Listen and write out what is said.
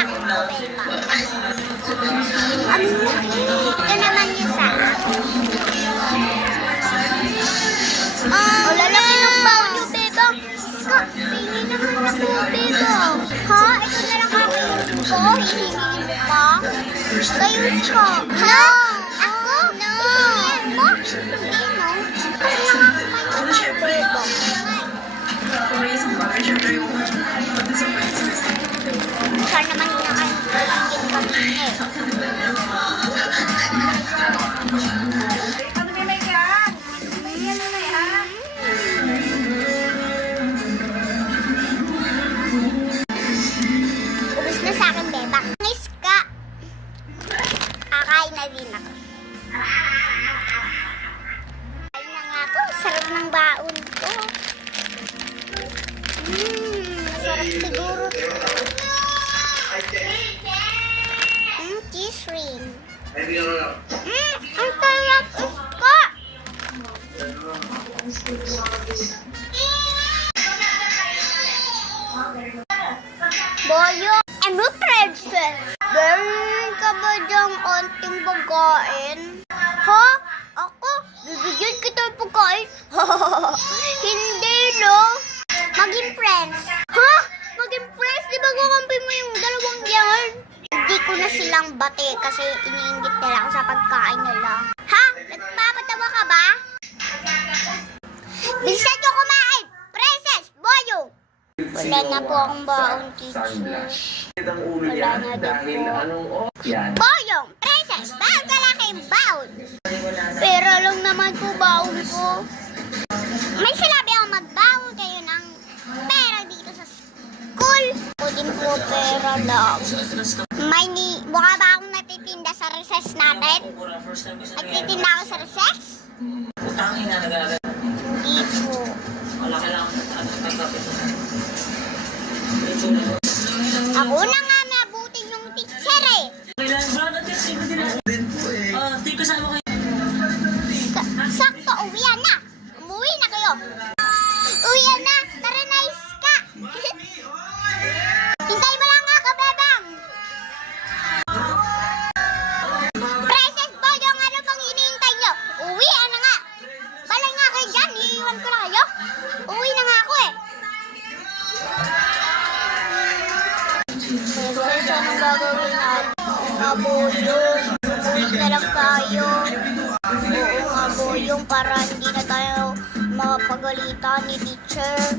akin to, Beba. Ang laki. Ito naman yung sa akin. Lalaki ng baon nyo, Beba. Pili naman ako, Beba. Ha? Ito na lang ako ko? Hihingin mo pa? Kayo ka. No! Ako? No! Hihingin mo? Hindi, no? Kasi nakakapain mo, Beba. Saan naman hinakain kami eh. Ubus na sa akin, Beba. Nice ka. Kakain na din ako. Kain na nga ako. Sarap ng baon ko. Sarap siguro. Cheese ring. Ang sarap ko. Boyo, ano princess? Meron ka ba dyang onting pagkain? Ha? Ako? Bibigyan kita ng pagkain? Hindi, no? Maging friends. Ha? Maging friends? Di ba kukampi mo yung dalawang yan? Hindi ko na silang bate kasi iniinggit nila ako sa pagkain nila. Ha? Nagpapatawa ka ba? Bilisan nyo kumain! Princess! Boyo! Wala na po akong baon, teacher. Wala na din po. Boyong! Princess! Bakit ka lang kayong baon? Pera lang naman po baon ko. May sinabi ako magbaon kayo ng pera dito sa school. O din po pera lang. Mukha ba akong natitinda sa recess natin? Nagtitinda ako sa recess? Hindi po. Ako na nga nabutin yung teacher eh. Sakto, uwian na. Umuwi na kayo. Uwian na. Tara na, Iska. Hintay mo lang ako, Bebang. Princess Boyong, ano pang hinihintay nyo? Uwian na nga. Balay nga kayo dyan. Iiwan ko na kayo. Uwi na nga ako eh. Princess, anong gagawin natin? Nga Boyong. Umuwi na lang tayo. Oo nga Boyong, para hindi na tayo mapagalitan ni teacher.